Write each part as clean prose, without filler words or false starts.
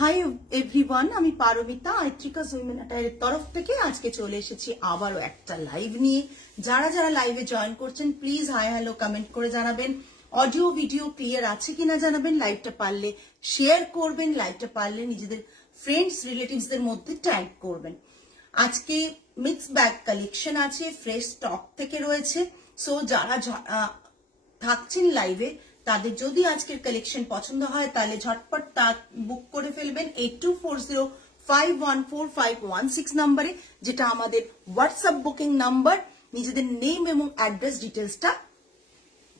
Hi everyone, আমি Paromita আইত্রিকাস women অ্যাটায়ারের তরফ থেকে আজকে চলে এসেছি আবারও একটা লাইভ নিয়ে। যারা যারা লাইভে জয়েন করছেন প্লিজ হাই হ্যালো কমেন্ট করে জানাবেন। অডিও ভিডিও ক্লিয়ার আছে কিনা জানাবেন। লাইভটা পারলে শেয়ার করবেন, লাইভটা পারলে নিজেদের ফ্রেন্ডস রিলেটিভসদের মধ্যে ট্যাগ করবেন। আজকে মিক্স ব্যাগ কালেকশন আছে, ফ্রেশ স্টক থেকে রয়েছে। সো যারা থাকছেন লাইভে তাদের যদি আজকের কালেকশন পছন্দ হয় তাহলে ঝটপট তা বুক করে ফেলবেন 8240514516 নম্বরে, যেটা আমাদের হোয়াটসঅ্যাপ বুকিং নাম্বার। নিজেদের নেম এবং অ্যাড্রেস ডিটেলসটা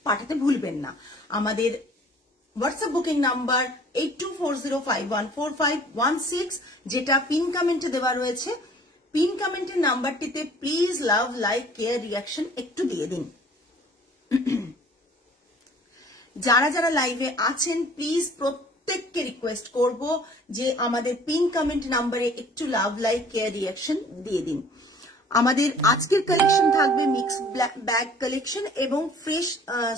পাঠাতে ভুলবেন না। আমাদের হোয়াটসঅ্যাপ বুকিং নাম্বার 8240514516, যেটা পিন কমেন্টে দেওয়া রয়েছে। পিন কমেন্টের নাম্বারটিতে please love, like, care, reaction একটু দিয়ে দিন। যারা যারা লাইভে আছেন প্লিজ প্রত্যেককে রিকোয়েস্ট করব যে আমাদের পিন কমেন্ট নাম্বারে একটু লাভ, লাইক, কেয়ার, রিয়াকশন দিয়ে দিন। আমাদের আজকের কালেকশন থাকবে মিক্স ব্যাগ কালেকশন এবং ফ্রেশ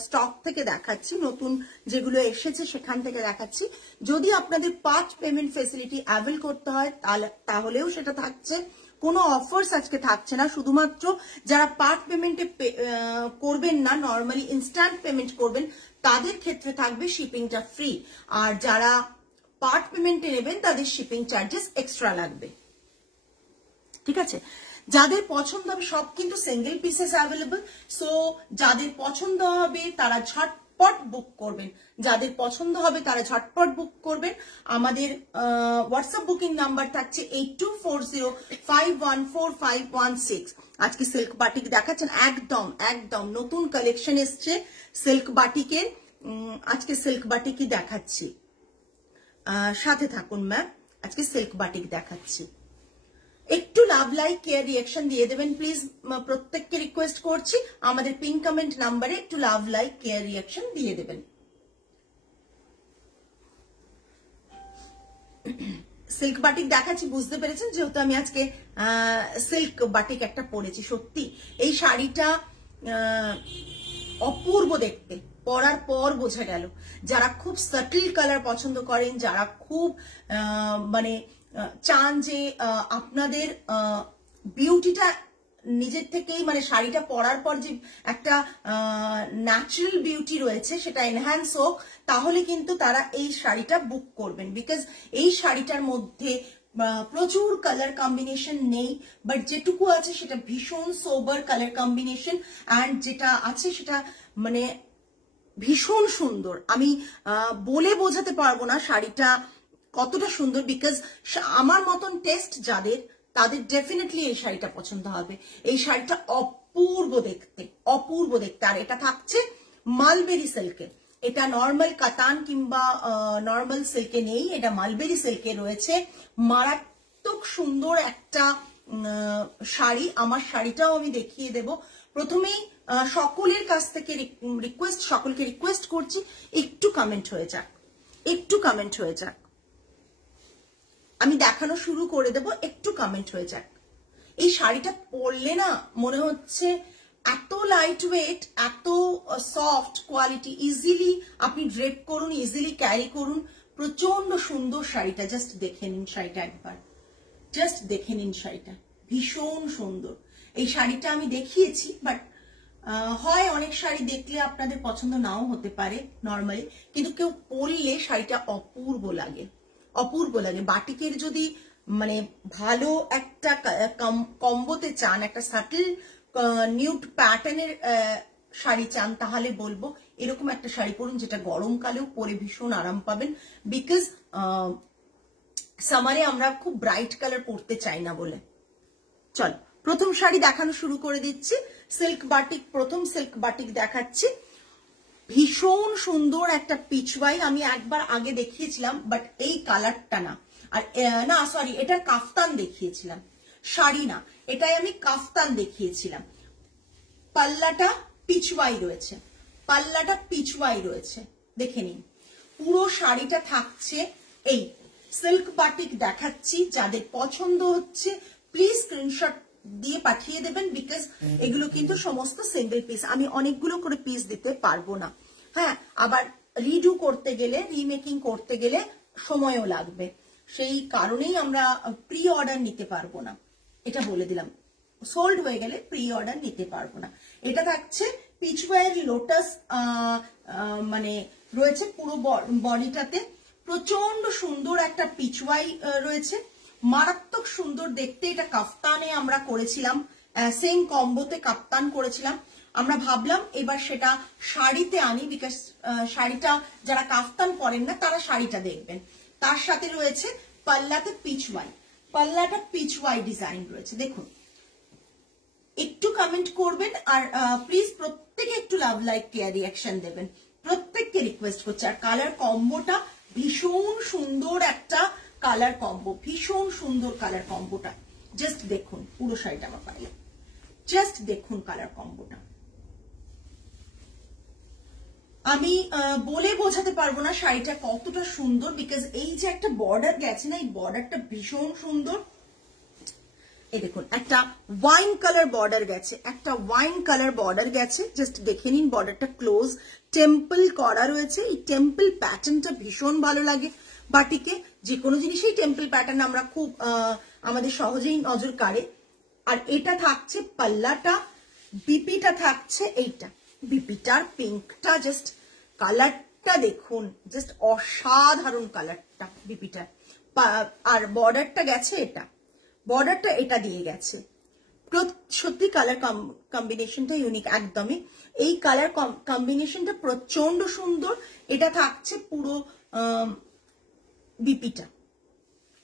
স্টক থেকে দেখাচ্ছি, নতুন যেগুলো এসেছে সেখান থেকে দেখাচ্ছি। যদি আপনাদের পার্ট পেমেন্ট ফেসিলিটি অ্যাভেল করতে হয় তাহলেও সেটা থাকছে। কোনো অফার্স আজকে থাকছে না, শুধুমাত্র যারা পার্ট পেমেন্টে করবেন না, নর্মালি ইনস্ট্যান্ট পেমেন্ট করবেন, তাদের ক্ষেত্রে থাকবে শিপিংটা ফ্রি। আর যারা পার্ট পেমেন্টে নেবেন তাদের শিপিং চার্জেস এক্সট্রা লাগবে। ঠিক আছে, যাদের পছন্দ হবে, সব কিন্তু সিঙ্গেল পিসেস অ্যাভেলেবল। সো যাদের পছন্দ হবে তারা ঝটপট বুক করবেন, যাদের পছন্দ হবে তারা ঝটপট বুক করবেন। আমাদের হোয়াটসঅ্যাপ বুকিং নাম্বার থাকছে 8240514516। আজকে সিল্ক বাটিক দেখাচ্ছেন, একদম একদম নতুন কালেকশন এসছে সিল্ক বাটিকের। আজকে সিল্ক বাটিকই দেখাচ্ছি, সাথে থাকুন ম্যাম। আজকে সিল্ক বাটিক দেখাচ্ছি। একটু লাভ, লাইক, কেয়ার, রিয়াকশন দিয়ে দেবেন প্লিজ, প্রত্যেককে রিকোয়েস্ট করছি। আমাদের পিন কমেন্ট নাম্বারে একটু লাভ, লাইক, কেয়ার, রিয়াকশন দিয়ে দেবেন। সিল্ক বাটিক দেখাচ্ছি, বুঝতে পেরেছেন যেহেতু আমি আজকে সিল্ক বাটিক একটা পরেছি। সত্যি এই শাড়িটা অপূর্ব দেখতে, পরার পর বোঝা গেল। যারা খুব সাটল কালার পছন্দ করেন, যারা খুব মানে চান যে আপনাদের বিউটিটা নিজের থেকেই, মানে শাড়িটা পরার পর যে একটা ন্যাচারাল বিউটি রয়েছে সেটা এনহ্যান্স হোক, তাহলে কিন্তু তারা এই শাড়িটা বুক করবেন। বিকজ এই শাড়িটার মধ্যে প্রচুর কালার কম্বিনেশন নেই, বাট যেটুকু আছে সেটা ভীষণ সোবার কালার কম্বিনেশন, অ্যান্ড যেটা আছে সেটা মানে ভীষণ সুন্দর। আমি বলে বোঝাতে পারবো না শাড়িটা কতটা সুন্দর, বিকজ আমার মতন টেস্ট যাদের, তাদের ডেফিনেটলি এই শাড়িটা পছন্দ হবে। এই শাড়িটা অপূর্ব দেখতে, অপূর্ব দেখতে। আর এটা থাকছে মালবেরি সিল্কে, এটা নর্মাল কাতান কিংবা নর্মাল সিল্কে নেই, এটা মালবেরি সিল্কে রয়েছে। মারাত্মক সুন্দর একটা শাড়ি। আমার শাড়িটাও আমি দেখিয়ে দেব। প্রথমেই সকলের কাছ থেকে রিকোয়েস্ট, সকলকে রিকোয়েস্ট করছি একটু কমেন্ট হয়ে যাক, একটু কমেন্ট হয়ে যাক। আমি দেখানো শুরু করে দেব, একটু কমেন্ট হয়ে যাক। এই শাড়িটা পরলে না মনে হচ্ছে এত লাইট ওয়েট, এত সফট কোয়ালিটি, ইজিলি আপনি ড্রেপ করুন, ইজিলি ক্যারি করুন। প্রচন্ড সুন্দর শাড়িটা, জাস্ট দেখে নিন শাড়িটা একবার, জাস্ট দেখে নিন শাড়িটা, ভীষণ সুন্দর। এই শাড়িটা আমি দেখিয়েছি, বাট হয় অনেক শাড়ি দেখলে আপনাদের পছন্দ নাও হতে পারে নর্মালি, কিন্তু কেউ পরলে শাড়িটা অপূর্ব লাগে, অপূর্ব লাগে। বাটিকের যদি মানে ভালো একটা কম্বোতে চান, একটা সাটল নিউড প্যাটার্নের শাড়ি চান, তাহলে বলবো এরকম একটা শাড়ি পরুন, যেটা গরমকালেও পরে ভীষণ আরাম পাবেন। বিকজ সামারে আমরা খুব ব্রাইট কালার পরতে চাই না বলে। চল প্রথম শাড়ি দেখানো শুরু করে দিচ্ছি। সিল্ক বাটিক, প্রথম সিল্ক বাটিক দেখাচ্ছি। ভীষণ সুন্দর একটা পিচওয়াই, আমি একবার আগে দেখিয়েছিলাম, বাট এই কালারটা না। আর না সরি, এটার কাফতান দেখিয়েছিলাম, শাড়ি না, এটাই আমি কাফতান দেখিয়েছিলাম। পাল্লাটা পিচওয়াই রয়েছে, পাল্লাটা পিচওয়াই রয়েছে, দেখে নিন। পুরো শাড়িটা থাকছে এই সিল্ক বাটিক দেখাচ্ছি। যাদের পছন্দ হচ্ছে প্লিজ স্ক্রিনশট দিয়ে পাঠিয়ে দেবেন, বিকজ এগুলো কিন্তু সমস্ত সিঙ্গেল পিস, আমি অনেকগুলো করে পিস দিতে পারবো না। হ্যাঁ, আবার রিডু করতে গেলে, রিমেকিং করতে গেলে সময়ও লাগবে। সেই কারণেই আমরা প্রি অর্ডার নিতে পারবো না, এটা বলে দিলাম। সোল্ড হয়ে গেলে প্রি অর্ডার নিতে পারবো না। এটা থাকছে পিচওয়াইয়ের লোটাস, মানে রয়েছে পুরো বডিটাতে। প্রচন্ড সুন্দর একটা পিচওয়াই রয়েছে, মারাত্মক সুন্দর দেখতে। এটা কাফতানে আমরা করেছিলাম, সেম কম্বোতে কাফতান করেছিলাম। আমরা ভাবলাম এবার সেটা শাড়িতে আনি, বিকজ শাড়িটা যারা কাফতান পরেন না তারা শাড়িটা দেখবেন। তার সাথে রয়েছে পাল্লাতে পিচওয়াই, পাল্লাটা পিচওয়াই ডিজাইন রয়েছে। দেখুন, একটু কমেন্ট করবেন, আর প্লিজ প্রত্যেকে একটু লাভ লাইক কেয়ার রিয়াকশন দেবেন, প্রত্যেককে রিকোয়েস্ট করছি। আর কালার কম্বোটা ভীষণ সুন্দর একটা কালার কম্বো, ভীষণ সুন্দর কালার কম্বোটা। জাস্ট দেখুন, পুরো শাড়িটা আমার পাইলে, জাস্ট দেখুন কালার কম্বোটা। আমি বলে বোঝাতে পারবো না শাড়িটা কতটা সুন্দর, বিকজ এই যে একটা বর্ডার গেছে না, এই বর্ডারটা ভীষণ সুন্দর। এই দেখুন, একটা ওয়াইন কালার বর্ডার গেছে, একটা ওয়াইন কালার বর্ডার গেছে। জাস্ট দেখে নিন, বর্ডারটা ক্লোজ টেম্পল করা রয়েছে। এই টেম্পল প্যাটার্নটা ভীষণ ভালো লাগে বাটিকে, যে কোনো জিনিসেই টেম্পল প্যাটার্ন আমরা খুব আমাদের সহজেই নজর কাড়ে। আর এটা থাকছে পাল্লাটা, বিপিটা থাকছে এইটা, বিপিটার পিঙ্কটা, জাস্ট কালারটা দেখুন, জাস্ট অসাধারণ কালারটা বিপিটার। আর বর্ডারটা গেছে এটা, বর্ডারটা এটা দিয়ে গেছে। সত্যি কালার কম্বিনেশনটা ইউনিক একদমই। এই কালার কম্বিনেশনটা প্রচন্ড সুন্দর। এটা থাকছে পুরো বিপিটা,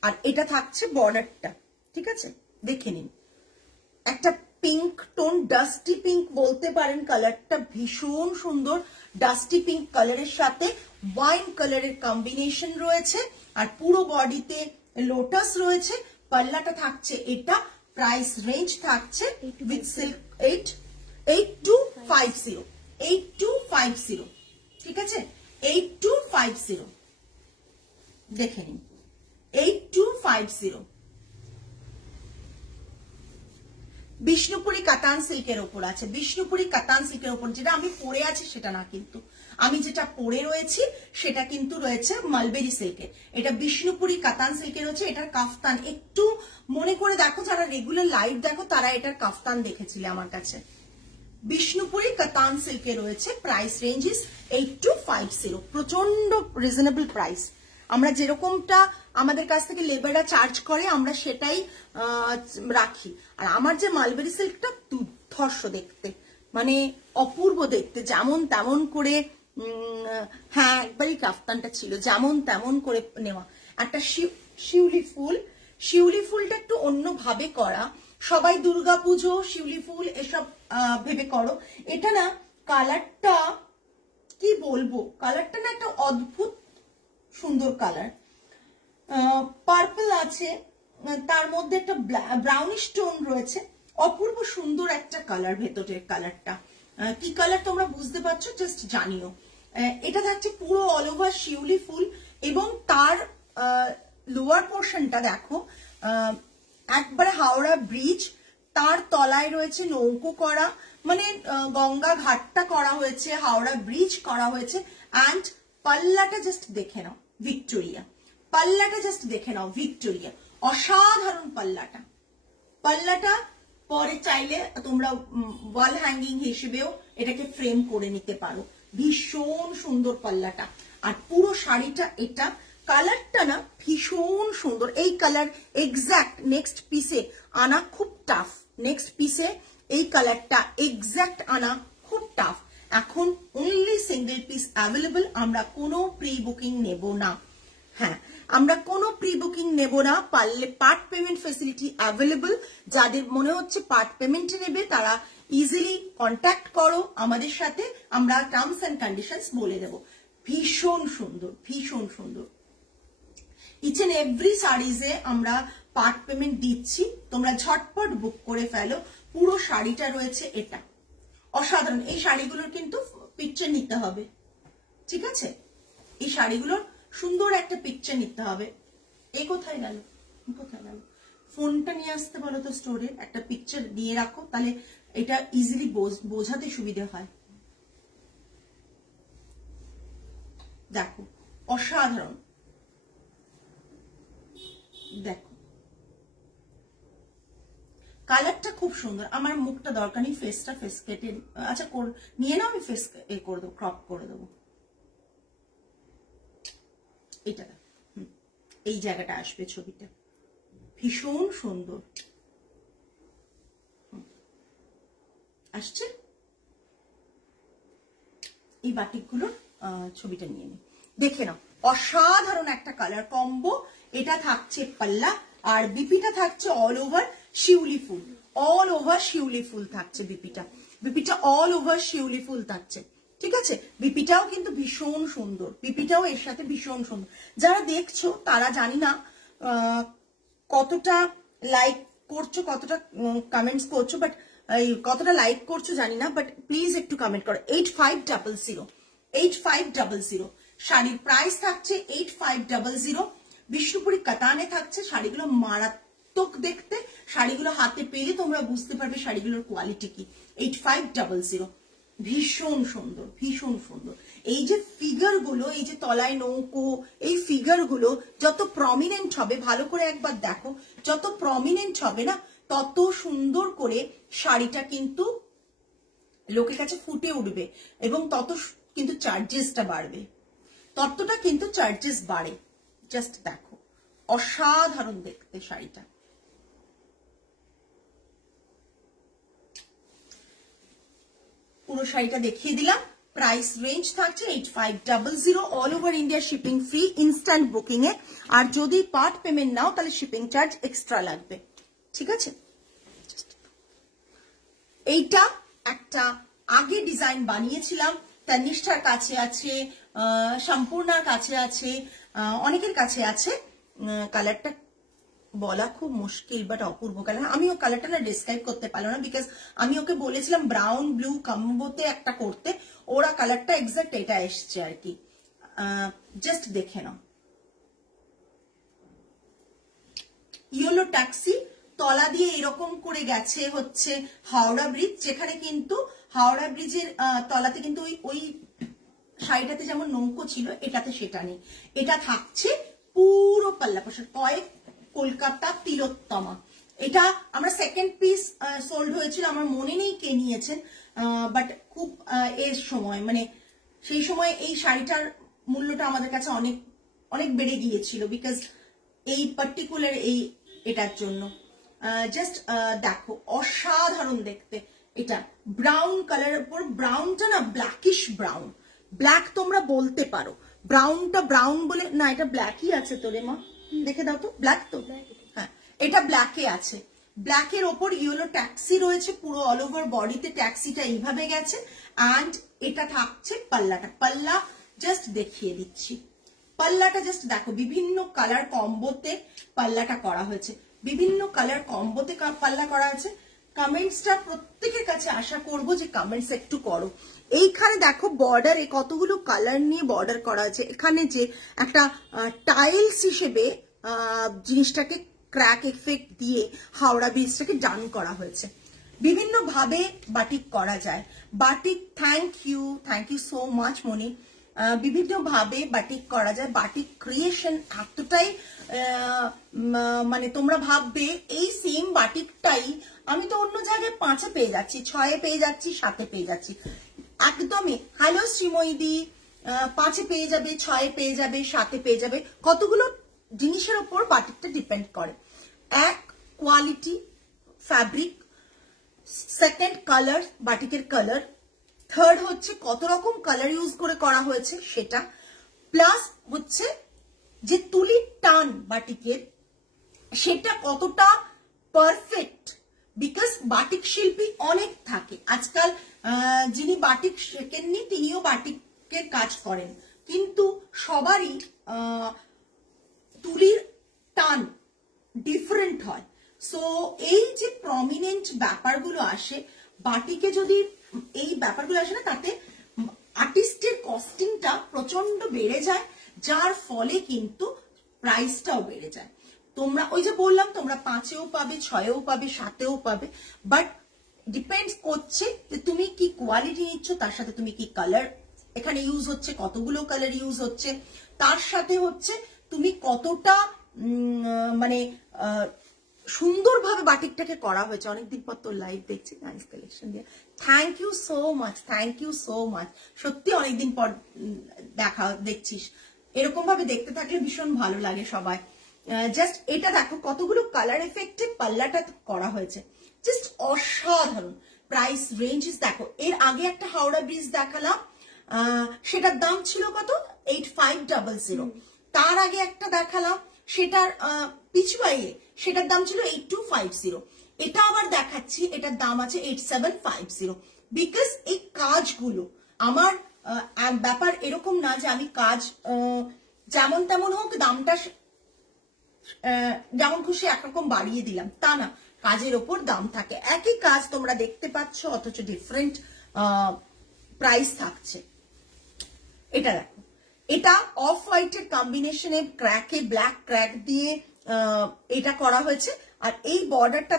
আর এটা থাকছে বর্ডারটা, ঠিক আছে? দেখে নিন, একটা পিঙ্ক টোন, ডাস্টি পিঙ্ক বলতে পারেন কালারটা, ভীষণ সুন্দর। ডাস্টি পিঙ্ক কালারের সাথে ওয়াইন কালারের কম্বিনেশন রয়েছে, আর পুরো বডিতে লোটাস রয়েছে। পাল্লাটা থাকছে এটা, প্রাইস রেঞ্জ থাকছে উইথ সিল্ক 8250, 8250, ঠিক আছে? 8250 দেখে নিন, 8250। বিষ্ণুপুরি কাতান সিল্কের ওপর আছে, বিষ্ণুপুরি কাতান সিল্কের ওপর। যেটা আমি পরে আছি সেটা না, কিন্তু আমি যেটা পরে রয়েছি সেটা কিন্তু রয়েছে মালবেরি সিল্কের। এটা বিষ্ণুপুরি কাতান সিল্কের রয়েছে। এটার কাফতান একটু মনে করে দেখো, যারা রেগুলার লাইভ দেখো তারা এটার কাফতান দেখেছিলে আমার কাছে। বিষ্ণুপুরি কাতান সিল্কে রয়েছে, প্রাইস রেঞ্জ ইজ 8250, প্রচন্ড রিজনেবল প্রাইস। আমরা যেরকমটা আমাদের কাছ থেকে লেবাররা চার্জ করে আমরা সেটাই রাখি। আর আমার যে মালবেরি সিল্কটা দুর্ধর্ষ দেখতে, মানে অপূর্ব দেখতে, যেমন তেমন করে, হ্যাঁ একবারই কাফতানটা ছিল যেমন তেমন করে নেওয়া। একটা শিউলি ফুল, শিউলি ফুলটা একটু অন্যভাবে করা। সবাই দুর্গাপুজো, শিউলি ফুল এসব ভেবে করো। এটা না কালারটা কি বলবো, কালারটা না একটা অদ্ভুত সুন্দর কালার, পার্পল আছে, তার মধ্যে একটা ব্রাউনিশ টোন রয়েছে, অপূর্ব সুন্দর একটা কালার। ভেতরের কালারটা কি কালার তোমরা বুঝতে পারছো, জাস্ট জানিও। এটা থাকছে পুরো অল ওভার শিউলি ফুল, এবং তার লোয়ার পোর্শনটা দেখো একবারে হাওড়া ব্রিজ, তার তলায় রয়েছে নৌকো করা, মানে গঙ্গা ঘাটটা করা হয়েছে, হাওড়া ব্রিজ করা হয়েছে। অ্যান্ড পাল্লাটা জাস্ট দেখে নাও, ভিক্টোরিয়া। পাল্লাটা জাস্ট দেখে নাও, ভিক্টোরিয়া, অসাধারণ পাল্লাটা। পাল্লাটা পরে চাইলে তোমরা ওয়াল হ্যাঙ্গিং হিসেবেও এটাকে ফ্রেম করে নিতে পারো। ভীষণ সুন্দর পাল্লাটা। আর পুরো শাড়িটা এটা, কালারটা না ভীষণ সুন্দর। এই কালার এক্স্যাক্ট নেক্সট পিসে আনা খুব টাফ, নেক্সট পিসে এই কালারটা এক্স্যাক্ট আনা খুব টাফ। এখন অনলি সিঙ্গেল পিস অ্যাভেলেবল, আমরা কোনো প্রি বুকিং নেব না। হ্যাঁ, আমরা কোনো প্রি বুকিং নেব না। পারলে পার্ট পেমেন্ট ফেসিলিটি অ্যাভেলেবল। যাদের মনে হচ্ছে পার্ট পেমেন্টে নেবে তারা ইজিলি কন্ট্যাক্ট করো আমাদের সাথে, আমরা টার্মস অ্যান্ড কন্ডিশনস বলে দেব। ভীষণ সুন্দর, ভীষণ সুন্দর। ইচ এন্ড এভরি শাড়িজে আমরা পার্ট পেমেন্ট দিচ্ছি, তোমরা ঝটপট বুক করে ফেলো। পুরো শাড়িটা রয়েছে এটা, অসাধারণ। এই শাড়িগুলোর কিন্তু পিকচার নিতে হবে, ঠিক আছে? এই শাড়িগুলোর সুন্দর একটা পিকচার নিতে হবে। এই কোথায় গেল, কোথায় গেল? ফোনটা নিয়ে আসতে বলো তো স্টোরে, একটা পিকচার দিয়ে রাখো, তাহলে এটা ইজিলি বোঝাতে সুবিধে হয়। দেখো অসাধারণ, দেখো কালারটা খুব সুন্দর। আমার মুখটা দরকার নেই, ফেসটা ফেস কেটে আচ্ছা নিয়ে নাও, আমি ফেস এ করে দেবো, ক্রপ করে দেবো। এটা এই জায়গাটা আসবে ছবিটা, ভীষণ সুন্দর আসছে। এই বাটিকগুলোর ছবিটা নিয়ে নি, দেখে নাও অসাধারণ একটা কালার কম্বো। এটা থাকছে পাল্লা, আর বিপিটা থাকছে অল ওভার শিউলি ফুল, অল ওভার শিউলি ফুল থাকছে বিপিটা, বিপিটা অল ওভার শিউলি ফুল থাকছে। ঠিক আছে, বিপিটাও কিন্তু ভীষণ সুন্দর, বিপিটাও এর সাথে ভীষণ সুন্দর। যারা দেখছো তারা জানি না কতটা লাইক করছো, কতটা কমেন্টস করছো, বাট কতটা লাইক করছো জানি না, বাট প্লিজ একটু কমেন্ট করো। 8500, 8500 শাড়ির প্রাইস থাকছে 8500। বিষ্ণুপুরি কাতানে থাকছে, শাড়িগুলো মারাত্মক দেখতে, শাড়িগুলো হাতে পেলে তোমরা বুঝতে পারবে শাড়িগুলোর কোয়ালিটি কি। 8500, ভীষণ সুন্দর, ভীষণ সুন্দর। এই যে ফিগার গুলো, এই যে তলায় নৌকো, এই ফিগার গুলো যত প্রমিনেন্ট হবে, ভালো করে একবার দেখো, যত প্রমিনেন্ট হবে না তত সুন্দর করে শাড়িটা কিন্তু লোকের কাছে ফুটে উঠবে, এবং তত কিন্তু চার্জেসটা বাড়বে, ততটা কিন্তু চার্জেস বাড়ে। জাস্ট দেখো অসাধারণ দেখতে শাড়িটা। পুরো শাড়িটা দেখিয়ে দিলাম। প্রাইস রেঞ্জ থাকছে 8500, all over India shipping free, instant booking এ। আর যদি পার্ট পেমেন্ট নাও তাহলে শিপিং চার্জ এক্সট্রা লাগবে। ঠিক আছে, এইটা একটা আগে ডিজাইন বানিয়েছিলাম, তনিষ্ঠার কাছে আছে, সম্পূর্ণার কাছে আছে, অনেকের কাছে আছে। কালারটা বলা খুব মুশকিল, বাট অপূর্ব কালার। আমি ও কালারটা না ডিসক্রাইব করতে পারলাম না, বিকজ আমি ওকে বলেছিলাম ব্রাউন ব্লু কম্বোতে একটা করতে, ওরা কালারটা এক্সাক্ট এটা এসছে আর কি। জাস্ট দেখে নাও, ইয়েলো ট্যাক্সি, তলা দিয়ে এরকম করে গেছে হচ্ছে হাওড়া ব্রিজ, যেখানে কিন্তু হাওড়া ব্রিজের তলাতে কিন্তু ওই শাড়িটাতে যেমন নৌকো ছিল, এটাতে সেটা নেই। এটা থাকছে পুরো পাল্লা পোশাক, কলকাতা তিলোত্তমা। এটা আমরা সেকেন্ড পিস সোল্ড হয়েছিল, আমার মনে নেই কে নিয়েছেন, বাট খুব এর সময় মানে সেই সময় এই শাড়িটার মূল্যটা আমাদের কাছে অনেক অনেক বেড়ে গিয়েছিল, বিকজ এই পার্টিকুলার এটার জন্য। জাস্ট দেখো অসাধারণ দেখতে। এটা ব্রাউন কালারের উপর, ব্রাউনটা না ব্ল্যাকিশ ব্রাউন, ব্ল্যাক তোমরা বলতে পারো, ব্রাউনটা ব্রাউন বলে না, এটা ব্ল্যাকই আছে তো রে মা, দেখে দাও তো, ব্ল্যাক তো, হ্যাঁ এটা ব্ল্যাকে আছে। ব্ল্যাকের ওপর ইয়েলো ট্যাক্সি রয়েছে, পুরো অল ওভার বডিতে ট্যাক্সিটা এইভাবে গেছে। অ্যান্ড এটা থাকছে পাল্লাটা, পাল্লা জাস্ট দেখিয়ে দিচ্ছি, পাল্লাটা জাস্ট দেখো, বিভিন্ন কালার কম্বোতে পাল্লাটা করা হয়েছে, বিভিন্ন কালার কম্বোতে পাল্লা করা আছে। কমেন্টসটা প্রত্যেকের কাছে আশা করব যে কমেন্টস একটু করো। এইখানে দেখো বর্ডারে কতগুলো কালার নিয়ে বর্ডার করা আছে, এখানে যে একটা টাইলস হিসেবে জিনিসটাকে ক্র্যাক এফেক্ট দিয়ে হাওড়া ব্রিজটাকে ডান করা হয়েছে। বিভিন্ন ভাবে বাটিক করা যায়, batik thank you so much Moni. বিভিন্ন ভাবে বাটিক করা যায়, বাটিক ক্রিয়েশন এতটাই মানে তোমরা ভাববে এই সেম বাটিকটাই আমি তো অন্য জায়গায় 5-এ পেয়ে যাচ্ছি, 6-এ পেয়ে যাচ্ছি, 7-এ পেয়ে যাচ্ছি, একদমই। হ্যালো শ্রীময়ীদি, 5-এ পেয়ে যাবে, 6-এ পেয়ে যাবে, 7-এ পেয়ে যাবে, কতগুলো জিনিসের উপর বাটিকটা ডিপেন্ড করে। এক কোয়ালিটি ফ্যাব্রিক, সেকেন্ড কালার, বাটিকের কালার, থার্ড হচ্ছে কত রকম কালার ইউজ করে করা হয়েছে সেটা, প্লাস হচ্ছে যে তুলির টান বাটিকের সেটা কতটা পারফেক্ট, বিকজ বাটিক শিল্পী অনেক থাকে আজকাল, যিনি বাটিক শেখেননি তিনিও বাটিকের কাজ করেন, কিন্তু সবারই তুলির টান ডিফারেন্ট হয়। সো এই যে প্রমিনেন্ট ব্যাপারগুলো আসে বাটিকে, যদি এই ব্যাপারগুলো আসে না, তাতে আর্টিস্টের কস্টিংটা প্রচন্ড বেড়ে যায়, যার ফলে কিন্তু প্রাইসটাও বেড়ে যায়। তোমরা ওই যে বললাম তোমরা 5-এও পাবে, 6-এও পাবে, 7-এও পাবে, বাট ডিপেন্ডস করছে যে তুমি কি কোয়ালিটি নিচ্ছ, তার সাথে তুমি কি কালার এখানে ইউজ হচ্ছে, কতগুলো কালার ইউজ হচ্ছে, তার সাথে হচ্ছে তুমি কতটা মানে সুন্দরভাবে বাটিকটাকে করা হয়েছে। অনেকদিন পর তোর লাইভ দেখছি, নাইস কালেকশন দিয়ে, thank you so much, thank you so much. সত্যি অনেকদিন পর দেখছিস, এরকম ভাবে দেখতে থাকলে ভীষণ ভালো লাগে সবাই। জাস্ট এটা দেখো কতগুলো কালার এফেক্টে পাল্লাটা করা হয়েছে, জাস্ট অসাধারণ। প্রাইস রেঞ্জেস দেখো, এর আগে একটা হাওড়া ব্রিজ দেখালাম, সেটার দাম ছিল কত 8500। তার আগে একটা দেখালাম সেটার পিছুয়াইয়ে সেটার দাম ছিল 8250। এটা আবার দেখাচ্ছি, এটার দাম আছে 8750। বিকজ এই কাজগুলো আমার ব্যাপার এরকম না যে আমি কাজ যেমন তেমন হোক দামটা যেমন খুশি একরকম বাড়িয়ে দিলাম, তা না, কাজের ওপর দাম থাকে। একই কাজ তোমরা দেখতে পাচ্ছ অথচ ডিফারেন্ট প্রাইস থাকছে। এটা দেখো, এটা অফ হোয়াইটের কম্বিনেশনে ক্র্যাকে ব্ল্যাক ক্র্যাক দিয়ে এটা করা হয়েছে। আর এই বর্ডারটা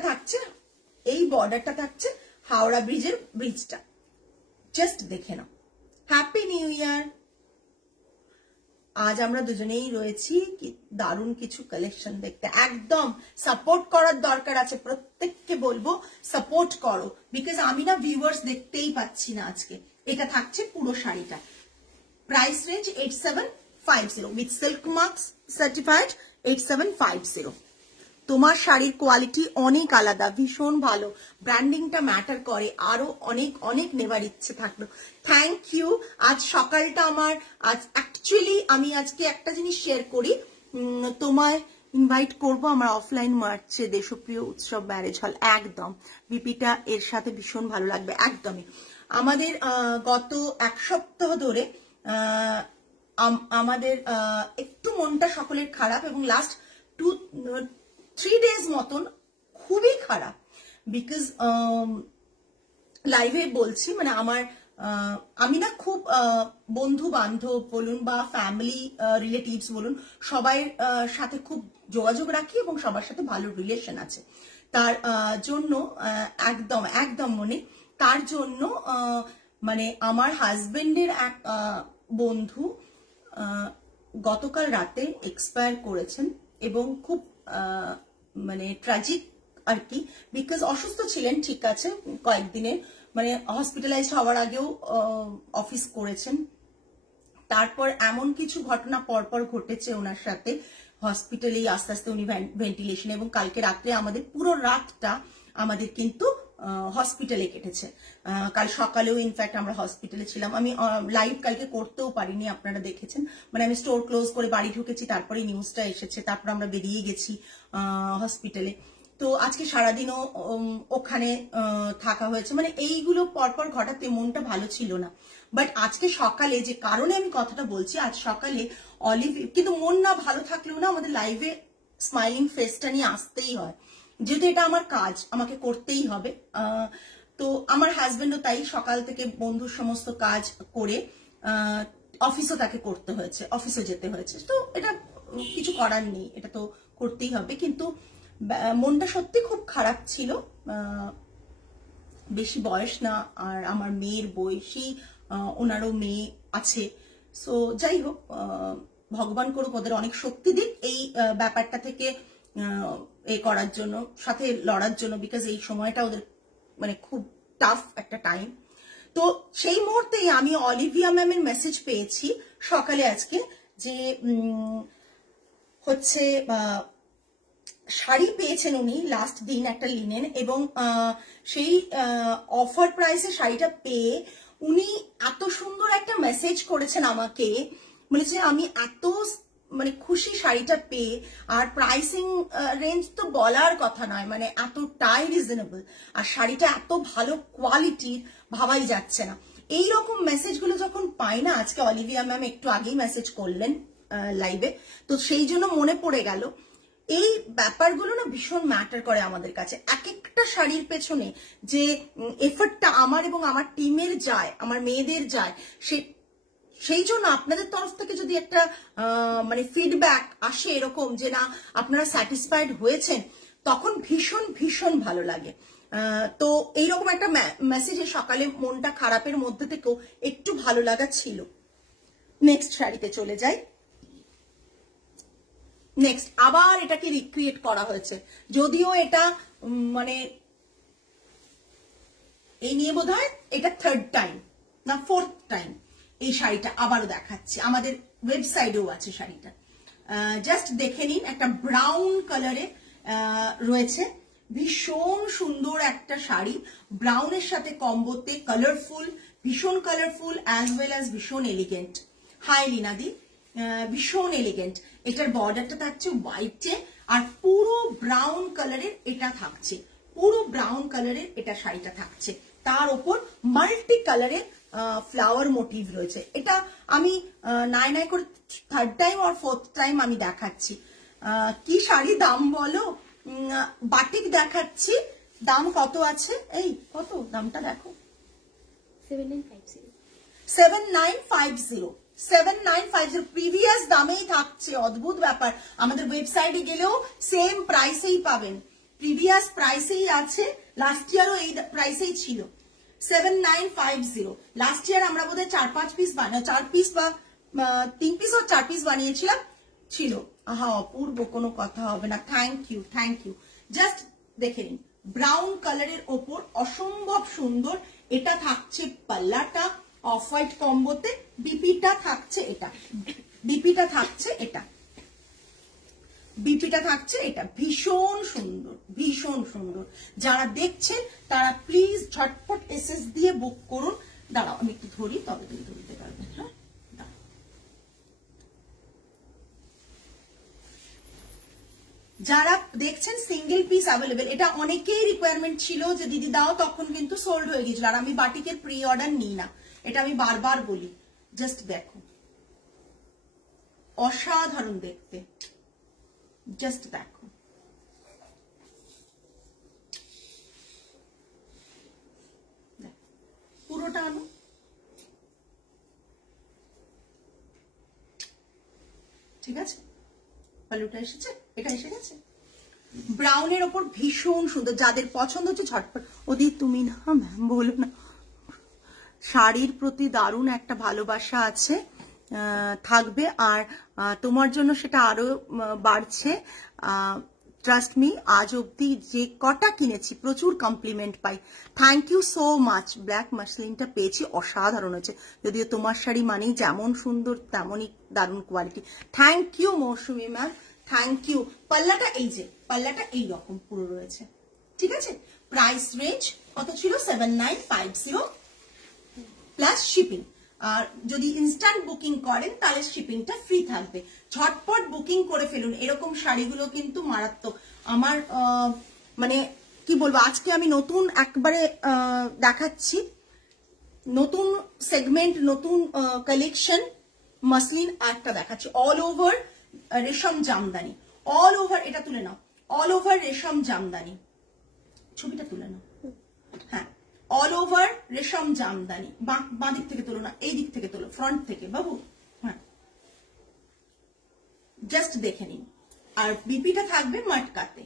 থাকছে হাওড়া ব্রিজটা। জাস্ট দেখে নাও। Happy new year. আজ আমরা দুজনেই রয়েছি দারুণ কিছু কালেকশন দেখতে। একদম সাপোর্ট করার দরকার আছে, প্রত্যেককে বলবো সাপোর্ট করো, বিকজ আমি না ভিউয়ার্স দেখতেই পাচ্ছি না আজকে। এটা থাকছে পুরো শাড়িটা, price range 8750 with silk marks certified 8750। তোমার শাড়ির কোয়ালিটি অনেক আলাদা, ভীষণ ভালো, ব্র্যান্ডিংটা ম্যাটার করে, আরো অনেক অনেক নেবার ইচ্ছে থাকলো। Thank you. আজ সকালটা আমার অ্যাকচুয়ালি আমি আজকে একটা জিনিস শেয়ার করি, তোমায় ইনভাইট করব আমার অফলাইন মার্চে, দেশপ্রিয় উৎসব ম্যারেজ হল। একদম বিপিটা এর সাথে ভীষণ ভালো লাগবে। একদমই আমাদের গত এক সপ্তাহ ধরে আমাদের একটু মনটা সকলের খারাপ, এবং লাস্ট 2-3 days মতন খুবই খারাপ। বিকজ লাইভে বলছি, মানে আমি না খুব বন্ধু বান্ধব বলুন বা ফ্যামিলি রিলেটিভস বলুন, সবাই সাথে খুব যোগাযোগ রাখি এবং সবার সাথে ভালো রিলেশন আছে। তার জন্য একদম মনে, তার জন্য মানে আমার হাজবেন্ডের এক বন্ধু গতকাল রাতে এক্সপায়ার করেছেন, এবং খুব মানে ট্র্যাজিক আর কি। বিকজ অসুস্থ ছিলেন, ঠিক আছে, কয়েকদিনে মানে হসপিটালাইজড হওয়ার আগেও অফিস করেছেন। তারপর এমন কিছু ঘটনা পরপর ঘটেছে ওনার সাথে, হসপিটালেই আস্তে আস্তে উনি ভেন্টিলেশন, এবং কালকে রাত্রে আমাদের পুরো রাতটা আমাদের কিন্তু হসপিটালে কেটেছে। কাল সকালেও ইনফ্যাক্ট আমরা হসপিটালে ছিলাম। আমি লাইভ কালকে করতেও পারিনি, আপনারা দেখেছেন। মানে আমি স্টোর ক্লোজ করে বাড়ি ঢুকেছি, তারপরে নিউজটা এসেছে, তারপর আমরা বেরিয়ে গেছি হসপিটালে। তো আজকে সারাদিনও ওখানে থাকা হয়েছে। মানে এইগুলো পরপর ঘটাতে মনটা ভালো ছিল না। বাট আজকে সকালে যে কারণে আমি কথাটা বলছি, আজ সকালে কিন্তু মন না ভালো থাকলেও না আমাদের লাইভে স্মাইলিং ফেসটা নিয়ে আসতেই হয়, যেহেতু এটা আমার কাজ, আমাকে করতেই হবে। তো আমার হাজবেন্ডও তাই, সকাল থেকে বন্ধুর সমস্ত কাজ করে অফিসও তাকে করতে হয়েছে, অফিসে যেতে হয়েছে। তো এটা কিছু করার নেই, এটা তো করতেই হবে। কিন্তু মনটা সত্যি খুব খারাপ ছিল। বেশি বয়স না, আর আমার মেয়ের বয়সী, ওনারও মেয়ে আছে। সো যাই হোক, ভগবান করুক ওদের অনেক শক্তি দিক এই ব্যাপারটা থেকে করার জন্য, সাথে লড়ার জন্য। বিকজ এই সময়টা ওদের মানে খুব টাফ একটা টাইম। তো সেই মুহূর্তেই আমি অলিভিয়া ম্যামের মেসেজ পেয়েছি সকালে আজকে, যে হচ্ছে শাড়ি পেয়েছেন উনি লাস্ট দিন একটা লিনেন, এবং সেই অফার প্রাইসে শাড়িটা পেয়ে উনি এত সুন্দর একটা মেসেজ করেছেন আমাকে, বলেছে আমি এত মানে খুশি শাড়িটা পেয়ে। আর প্রাইসিং রেঞ্জ তো বলার কথা নয়, মানে এতটাই রিজনেবল, আর শাড়িটা এত ভালো কোয়ালিটির, ভাবাই যাচ্ছে না। এইরকম মেসেজগুলো যখন পাই না, আজকে অলিভিয়া ম্যাম একটু আগেই মেসেজ করলেন লাইভে, তো সেই জন্য মনে পড়ে গেল। এই ব্যাপারগুলো না ভীষণ ম্যাটার করে আমাদের কাছে। এক একটা শাড়ির পেছনে যে এফর্টটা আমার এবং আমার টিমের যায়, আমার মেয়েদের যায়, সেই জন্য আপনাদের তরফ থেকে যদি একটা মানে ফিডব্যাক আসে এরকম যে না আপনারা স্যাটিসফাইড হয়েছেন, তখন ভীষণ ভীষণ ভালো লাগে। তো এইরকম একটা মেসেজে সকালে মনটা খারাপের মধ্যে থেকেও একটু ভালো লাগা ছিল। নেক্সট শাড়িতে চলে যাই। নেক্সট আবার এটাকে রিক্রিয়েট করা হয়েছে, যদিও এটা মানে এই নিয়ে বোধহয় এটা থার্ড টাইম না ফোর্থ টাইম এই শাড়িটা আবারও দেখাচ্ছি। আমাদের ওয়েবসাইটেও আছে শাড়িটা, জাস্ট দেখে নিন। একটা ব্রাউন কালারে রয়েছে, ভীষণ সুন্দর একটা শাড়ি, ব্রাউনের সাথে কম্বোতে কালারফুল, ভীষণ কালারফুল অ্যাজ ওয়েল অ্যাজ ভীষণ এলিগেন্ট। হাই লিনাদি, ভীষণ এলিগেন্ট। এটার বর্ডারটা থাকছে হোয়াইটে আর পুরো ব্রাউন কালারের এটা থাকছে, পুরো ব্রাউন কালারের এটা শাড়িটা থাকছে, তার ওপর মাল্টি কালারের ফ্লাওয়ার মোটিভ রয়েছে। এটা আমি নাই নাই করে থার্ড টাইম আর ফোর্থ টাইম আমি দেখাচ্ছি। কি শাড়ি দাম বলো, বাটিক দেখাচ্ছি, দাম কত আছে, এই কত দামটা দেখো, 7950 প্রিভিয়াস দামেই থাকছে। অদ্ভুত ব্যাপার, আমাদের ওয়েবসাইটে গেলেও সেম প্রাইসেই পাবেন, প্রিভিয়াস প্রাইসেই আছে, লাস্ট ইয়ারও এই প্রাইসেই ছিল 7950। লাস্ট ইয়ার আমরা বোধহয় 4-5 পিস 4 পিস বা 3 পিস ও 4 পিস বানিয়েছিলাম, ছিল। আহা অপূর্ব, কোনো কথা হবে না। Thank you, thank you. Just দেখে নিন, ব্রাউন কালারের ওপর অসম্ভব সুন্দর। এটা থাকছে পাল্লাটা অফ হোয়াইট কম্বোতে, বিপিটা থাকছে এটা, বিপিটা থাকছে এটা, বিপিটা থাকছে এটা, ভীষণ সুন্দর, ভীষণ সুন্দর। যারা দেখছেন তারা প্লিজ ঝটপট এসএস দিয়ে বুক করুন। দাঁড়াও আমি একটু ধরি, তবে তুমি ধরতে পারবে। হ্যাঁ, যারা দেখছেন সিঙ্গেল পিস অ্যাভেলেবেল, এটা অনেকেই রিকোয়ারমেন্ট ছিল যে দিদি দাও, তখন কিন্তু সোল্ড হয়ে গেছিল। আর আমি বাটিকের প্রি অর্ডার নিই না, এটা আমি বারবার বলি। জাস্ট দেখো, অসাধারণ দেখতে, জাস্ট দেখো। পুরোটা আনো, ঠিক আছে, পালুটা এসেছে, এটা এসে গেছে। ব্রাউনের ওপর ভীষণ সুন্দর, যাদের পছন্দ হচ্ছে ঝটপট। ওদি তুমি না ম্যাম বলো না, শাড়ির প্রতি দারুণ একটা ভালোবাসা আছে, থাকবে, আর তোমার জন্য সেটা আরো বাড়ছে। ট্রাস্ট মি, আজ অব্দি যে কটা কিনেছি প্রচুর কমপ্লিমেন্ট পাই। Thank you so much. Black মাসলিনটা পেয়েছি, অসাধারণ হয়েছে, যদিও তোমার শাড়ি মানেই যেমন সুন্দর তেমনই দারুণ quality. Thank you Mousumi ma'am, thank you. পাল্লাটা এই যে, পাল্লাটা এইরকম পুরো রয়েছে, ঠিক আছে। প্রাইস রেঞ্জ কত ছিল, 7950 প্লাস শিপিং। আর যদি ইনস্ট্যান্ট বুকিং করেন তাহলে শিপিংটা ফ্রি থাকবে। ঝটপট বুকিং করে ফেলুন, এরকম শাড়িগুলো কিন্তু মারাত্মক। আমার মানে কি বলবো, আজকে আমি নতুন একবারে দেখাচ্ছি, নতুন সেগমেন্ট, নতুন কালেকশন মাসলিন একটা দেখাচ্ছি। অল ওভার রেশম জামদানি, অল ওভার, এটা তুলে নাও, অল ওভার রেশম জামদানি, ছবিটা তুলে নাও। হ্যাঁ, অল ওভার রেশম জামদানি। বাঁ দিক থেকে তোলো না, এই দিক থেকে তোলো, ফ্রন্ট থেকে বাবু। হ্যাঁ, জাস্ট দেখে নিন। আর বিপিটা থাকবে মাটকাতে,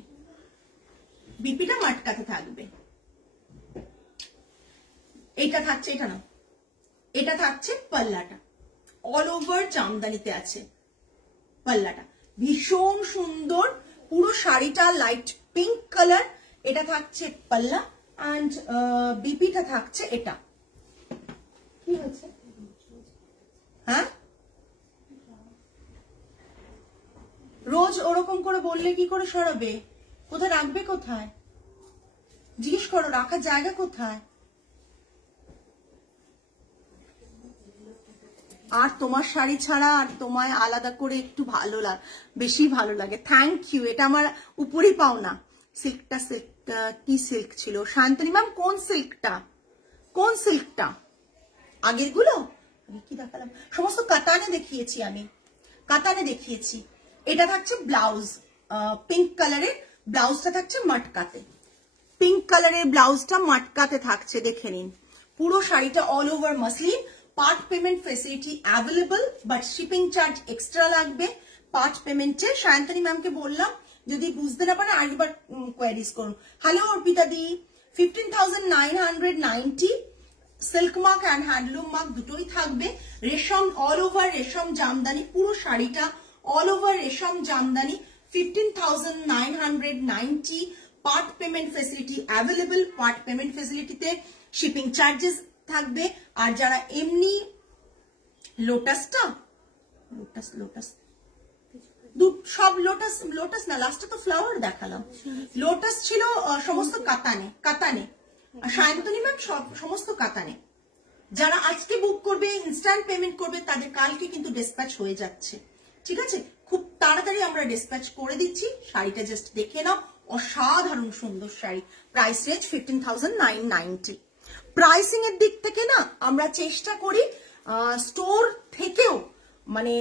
বিপিটা মাটকাতে থাকবে। এটা থাকছে, এটা না, এটা থাকছে পাল্লাটা, অল ওভার জামদানিতে আছে পাল্লাটা, ভীষণ সুন্দর। পুরো শাড়িটা লাইট পিঙ্ক কালার, এটা থাকছে পাল্লা, অ্যান্ড বিপিটা থাকছে এটা। কি হয়েছে? হ্যাঁ, রোজ ওরকম করে বললে কি করে সরাবে? কোথায় রাখবে, কোথায় জিজ্ঞেস করো, রাখার জায়গা কোথায়? আর তোমার শাড়ি ছাড়া আর তোমায় আলাদা করে একটু ভালো লাগে, বেশি ভালো লাগে। থ্যাংক ইউ, এটা আমার উপরই পাওনা। সিল্কটা, সিল্কটা কি সিল্ক ছিল শান্তনী ম্যাম? কোন সিল্কটা, কোন সিল্কটা? আগের গুলো আমি কি দেখালাম? সমস্ত কাতানে দেখিয়েছি আমি, কাতানে দেখিয়েছি। এটা থাকছে ব্লাউজ, পিঙ্ক কালারের ব্লাউজটা থাকছে মাটকাতে, পিঙ্ক কালারের ব্লাউজটা মাটকাতে থাকছে, দেখে নিন। পুরো শাড়িটা all over muslin. Part payment facility available, but shipping charge extra লাগবে পার্ট পেমেন্টে। সায়ন্তনী ম্যামকে বললাম যদি বুঝতে না পারে আরেকবার কোয়ারিজ করুন। Hello Arpita the, 15,990 silk mark and handloom mark দুটোই থাকবে। রেশম, অল ওভার রেশম জামদানি, পুরো শাড়িটা অল ওভার রেশম Jamdani 15,990 part payment facility available. Part payment ফেসিলিটিতে শিপিং চার্জেস থাকবে। আর যারা এমনি লোটাসটা লোটাস সব লোটাস না, লাস্টে তো ফ্লাওয়ার দেখালাম। লোটাস ছিল সমস্ত কাতানে আর সায়ন্তনী ম্যাম সমস্ত কাতানে। যারা আজকে বুক করবে, ইনস্ট্যান্ট পেমেন্ট করবে, তাদের কালকে কিন্তু ডিসপ্যাচ হয়ে যাচ্ছে। ঠিক আছে, খুব তাড়াতাড়ি আমরা ডিসপ্যাচ করে দিচ্ছি। শাড়িটা জাস্ট দেখে নাও, অসাধারণ সুন্দর শাড়ি। Price range 15,990। প্রাইসিং এর দিক থেকে না আমরা চেষ্টা করি স্টোর থেকেও মানে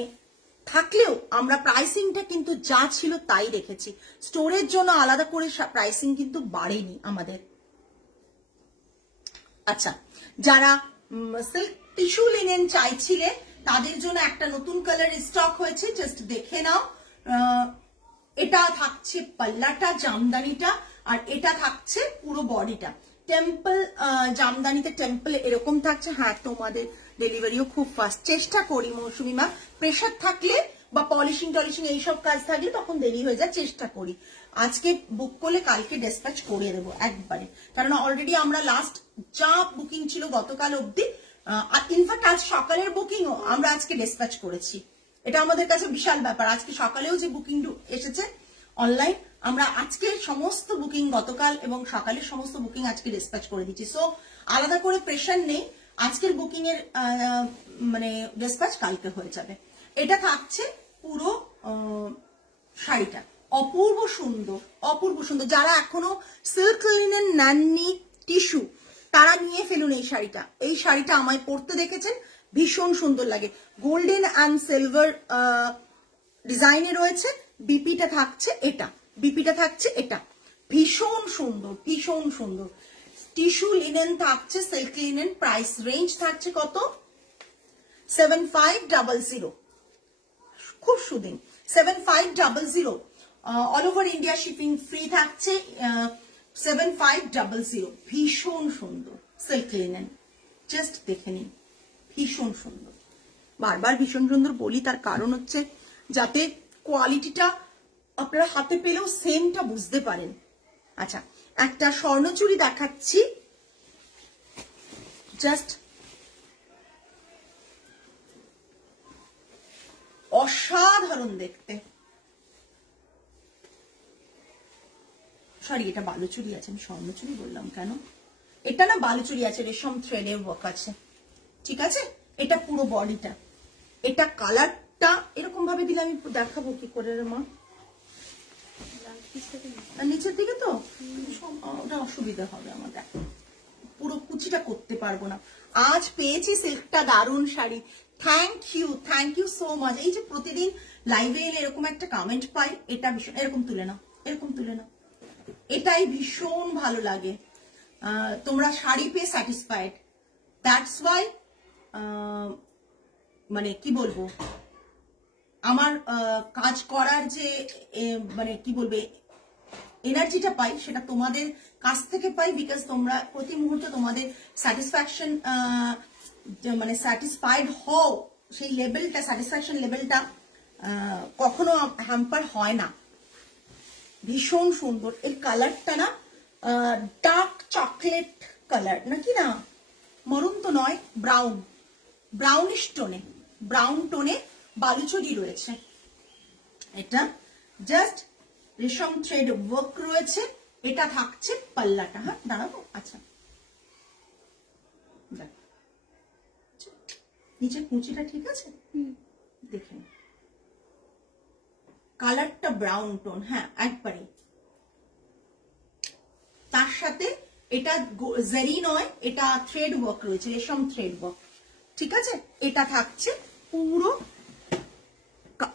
থাকলেও আমরা প্রাইসিংটা কিন্তু যা ছিল তাই রেখেছি। স্টোরের জন্য আলাদা করে প্রাইসিং কিন্তু বাড়েনি আমাদের। আচ্ছা, যারা সিল্ক টিস্যু লিনেন চাইছিলে তাদের জন্য একটা নতুন কালার স্টক হয়েছে, জাস্ট দেখে নাও। এটা থাকছে পাল্লাটা, জামদানিটা, আর এটা থাকছে পুরো বডিটা। টেম্পল জামদানিতে টেম্পল এরকম থাকছে। হ্যাঁ, তোমাদের ডেলিভারিও খুব ফাস্ট। চেষ্টা করি মৌসুমি মা, প্রেশার থাকলে বা পলিশিং টলিশিং এইসব কাজ থাকলে তখন দেরি হয়ে যায়। চেষ্টা করি আজকে বুক করলে কালকে ডিসপ্যাচ করে দেবো একবারে, কারণ অলরেডি আমরা লাস্ট যা বুকিং ছিল গতকাল অবধি, ইনফ্যাক্ট আজ সকালের বুকিংও আমরা আজকে ডিসপ্যাচ করেছি। এটা আমাদের কাছে বিশাল ব্যাপার। আজকে সকালেও যে বুকিং এসেছে অনলাইন, আমরা আজকে সমস্ত বুকিং গতকাল এবং সকালের সমস্ত বুকিং আজকে ডিসপ্যাচ করে দিচ্ছি। সো আলাদা করে প্রেশার নেই, আজকের বুকিং এর মানে ডিসপ্যাচ কালকে হয়ে যাবে। এটা থাকছে পুরো শাড়িটা, অপূর্ব সুন্দর, অপূর্ব সুন্দর। যারা এখনো সিল্ক লিনেন নেননি টিস্যু, তারা নিয়ে ফেলুন এই শাড়িটা। এই শাড়িটা আমায় পরতে দেখেছেন, ভীষণ সুন্দর লাগে। গোল্ডেন অ্যান্ড সিলভার ডিজাইনে রয়েছে। বিপিটা থাকছে এটা, বিপিটা থাকছে এটা, ভীষণ সুন্দর, ভীষণ সুন্দর। টিস্যু লিনেন থাকছে, সিল্ক লিনেন। প্রাইস রেঞ্জ থাকছে কত? 7500। খুব সুদিন 7500। All over India shipping free থাকছে। 7500, ভীষণ সুন্দর সিল্ক লিনেন। জাস্ট দেখে নিন, ভীষণ সুন্দর। বারবার ভীষণ সুন্দর বলি, তার কারণ হচ্ছে যাতে কোয়ালিটিটা আপনারা হাতে পেলেও সেমটা বুঝতে পারেন। আচ্ছা, একটা স্বর্ণচুড়ি দেখাচ্ছি, জাস্ট অসাধারণ দেখতে। সরি, এটা বালুচুরি আছে, আমি স্বর্ণচুরি বললাম কেন? এটা না বালুচুরি আছে, রেশম থ্রেডের ওয়ার্ক আছে। ঠিক আছে, এটা পুরো বডিটা। এটা কালারটা এরকম ভাবে দিলে আমি দেখাবো কি করে রে মা? নিচের দিকে তো ওটা অসুবিধা হবে আমার, দেখো পুরো কুচিটা করতে পারবো না। আজ পেয়েছি সিল্কটা, দারুণ sari. Thank you so much. এই যে প্রতিদিন লাইভে এলে এরকম একটা কমেন্ট পাই, এটা ভীষণ, এরকম তুলে নাও, এরকম তুলে নাও, এটাই ভীষণ ভালো লাগে। তোমরা শাড়ি পেয়ে স্যাটিসফাইড, দ্যাটস ওয়াই মানে কি বলবো, আমার কাজ করার যে মানে কি বলবে এনার্জিটা পাই, সেটা তোমাদের কাছ থেকে পাই। বিকজ তোমরা প্রতি মুহূর্তে তোমাদের স্যাটিসফ্যাকশন মানে স্যাটিসফাইড হও, সেই লেভেলটা, স্যাটিসফ্যাকশন লেভেলটা কখনো হ্যাম্পার হয় না। ভীষণ সুন্দর এই কালারটা না, ডার্ক চকলেট কালার নাকি না, মরুন তো নয়, ব্রাউন, ব্রাউনিশ টোনে, ব্রাউন টোনে বালুচুরি রয়েছে। এটা জাস্ট রেশম থ্রেড ওয়ার্ক রয়েছে। এটা থাকছে পাল্লাটা। হ্যাঁ, দাঁড়াবো। আচ্ছা, নিচের কুচিটা ঠিক আছে, দেখেন কালারটা ব্রাউন টোন। হ্যাঁ, একবারে। তার সাথে এটা জারি নয়, এটা থ্রেড ওয়ার্ক রয়েছে, রেশম থ্রেড ওয়ার্ক। ঠিক আছে, এটা থাকছে পুরো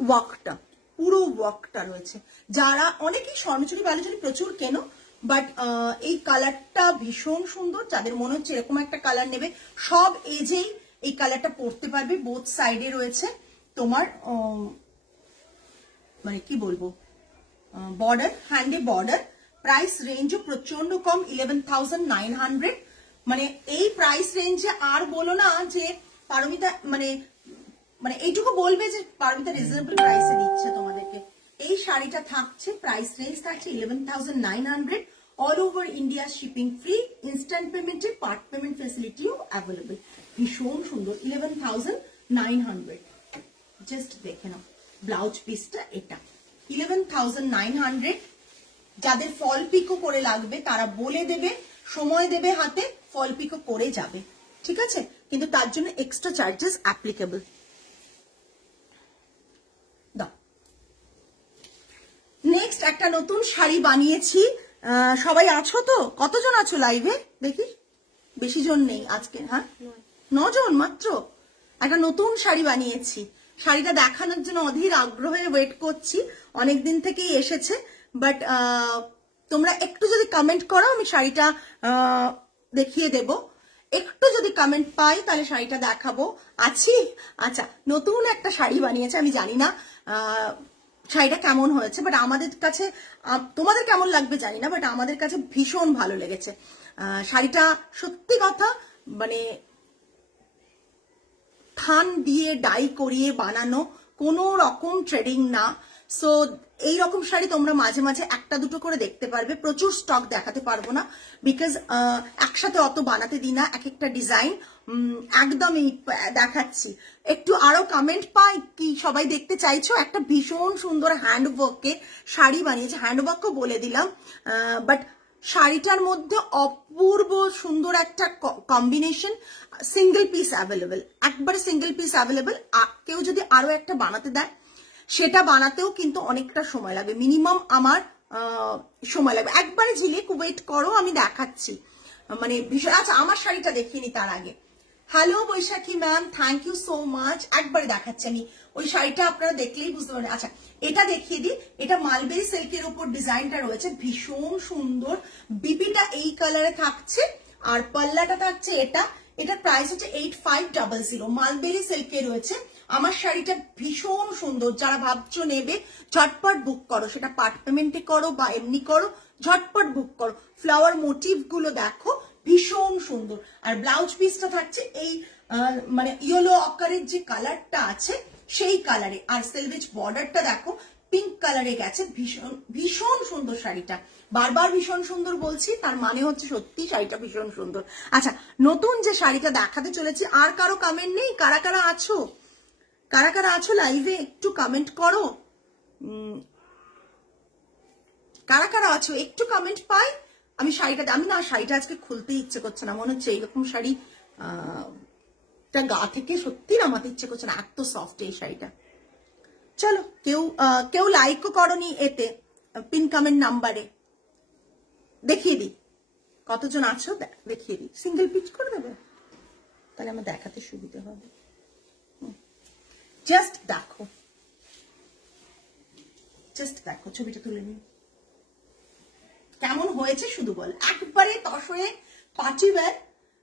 ওয়ার্কটা, পুরো ওয়ার্কটা রয়েছে। যারা অনেকেই স্বর্ণচুরি বালুচুরি প্রচুর কেন, বাট এই কালারটা ভীষণ সুন্দর। যাদের মনে হচ্ছে এরকম একটা কালার নেবে, সব এজেই এই কালারটা পরতে পারবে। বোথ সাইডে রয়েছে তোমার মানে কি বলবো বর্ডার, হ্যান্ডে বর্ডার। প্রাইস রেঞ্জও প্রচন্ড কম, 11,900। মানে এই প্রাইস রেঞ্জে আর বলো না যে পারমিতা মানে মানে এইটুকু বলবে যে পারমিতা রিজনেবল প্রাইসে দিচ্ছে তোমাদেরকে। এই শাড়িটা থাকছে, প্রাইস রেঞ্জ থাকছে 11,900, all over India shipping free, instant পেমেন্টে পার্ট পেমেন্ট ফেসিলিটিও অ্যাভেলেবল। ভীষণ সুন্দর, 11,900। জাস্ট দেখে নাও ব্লাউজ পিসটা, এটা 11,900। যাদের ফল পিকো করে লাগবে তারা বলে দেবে, সময় দেবে হাতে, ফল পিকো করে যাবে, ঠিক আছে? কিন্তু তার জন্য এক্সট্রা চার্জেস অ্যাপ্লিকেবল। নেক্সট একটা নতুন শাড়ি বানিয়েছি। সবাই আছো তো? কতজন আছো লাইভে দেখি? বেশি জন নেই আজকে, হ্যাঁ 9 জন মাত্র। একটা নতুন শাড়ি বানিয়েছি, শাড়িটা দেখানোর জন্য অধীর আগ্রহে ওয়েট করছি, অনেকদিন থেকেই এসেছে। বাট তোমরা একটু যদি কমেন্ট করো আমি শাড়িটা দেখিয়ে দেব। একটু যদি কমেন্ট পাই তাহলে শাড়িটা দেখাবো। আছি? আচ্ছা, নতুন একটা শাড়ি বানিয়েছে, আমি জানি না শাড়িটা কেমন হয়েছে, বাট আমাদের কাছে, তোমাদের কেমন লাগবে জানি না, বাট আমাদের কাছে ভীষণ ভালো লেগেছে শাড়িটা। সত্যি কথা, মানে থান দিয়ে ডাই করিয়ে বানানো, কোনো রকম ট্রেডিং না। সো এইরকম শাড়ি তোমরা মাঝে মাঝে একটা দুটো করে দেখতে পারবে, প্রচুর স্টক দেখাতে পারবো না, বিকজ একসাথে অত বানাতে দিই না, এক একটা ডিজাইন একদমই দেখাচ্ছি। একটু আরো কমেন্ট পাই কি সবাই দেখতে চাইছো? একটা ভীষণ সুন্দর হ্যান্ডওয়ার্কে শাড়ি বানিয়েছে, হ্যান্ডওয়ার্কও বলে দিলাম, বাট শাড়িটার মধ্যে অপূর্ব সুন্দর একটা কম্বিনেশন। সিঙ্গেল পিস অ্যাভেলেবেল, একবারে সিঙ্গেল পিস অ্যাভেলেবেল। কেউ যদি আরো একটা বানাতে দেয় সেটা বানাতেও কিন্তু অনেকটা সময় লাগবে, মিনিমাম আমার সময় লাগবে। একবারে ঝিলিক ওয়েট করো, আমি দেখাচ্ছি, মানে ভীষণ। আচ্ছা, আমার শাড়িটা দেখিয়ে নি তার আগে। Hello Baishakhi ma'am, thank you so much. একবারে দেখাচ্ছি আমি, ওই শাড়িটা আপনারা দেখলেই বুঝতে পারবেন। আচ্ছা, এটা দেখিয়ে দিই, এটা মালবেরি সিল্কের উপর ডিজাইনটা রয়েছে, ভীষণ সুন্দর। বিপিটা এই কালারে থাকছে আর পাল্লাটা থাকছে এটা। এটার প্রাইস হচ্ছে 8500। মালবেরি সিল্কে রয়েছে। আমার শাড়িটা ভীষণ সুন্দর, যারা ভাবছো নেবে ঝটপট বুক করো, সেটা পার্ট পেমেন্টে করো বা এমনি করো, ঝটপট বুক করো। ফ্লাওয়ার মোটিভ গুলো দেখো, ভীষণ সুন্দর। আর ব্লাউজ পিসটা থাকছে এই মানে ইয়েলো অকারের যে কালারটা আছে সেই কালারে, আর সেলভেজ বর্ডারটা দেখো পিঙ্ক কালারে গেছে। ভীষণ ভীষণ সুন্দর শাড়িটা, বারবার ভীষণ সুন্দর বলছি, তার মানে হচ্ছে সত্যি শাড়িটা ভীষণ সুন্দর। আচ্ছা, নতুন যে শাড়িটা দেখাতে চলেছি, আর কারো কমেন্ট নেই? কারা কারা আছো, কারা কারা আছো লাইভে একটু কমেন্ট করো। কারা কারা আছো একটু কমেন্ট পাই। আমি শাড়িটা, আমি না শাড়িটা আজকে খুলতে ইচ্ছে করছে না, মনে হচ্ছে এইরকম শাড়ি গা থেকে সত্যি নামাতে ইচ্ছে করছে না, এত সফট এই শাড়িটা। চলো, কেউ লাইকও করনি এতে, পিন কমেন্ট নাম্বারে দেখিয়ে দিই কতজন আছো, দেখিয়ে দিই। সিঙ্গেল পিচ করে দেবে তাহলে আমার দেখাতে সুবিধা হবে। জাস্ট দেখো, জাস্ট দেখো, ছবিটা তুলে নিই কেমন হয়েছে শুধু বল। একবারে তসরে পার্টিওয়্যার,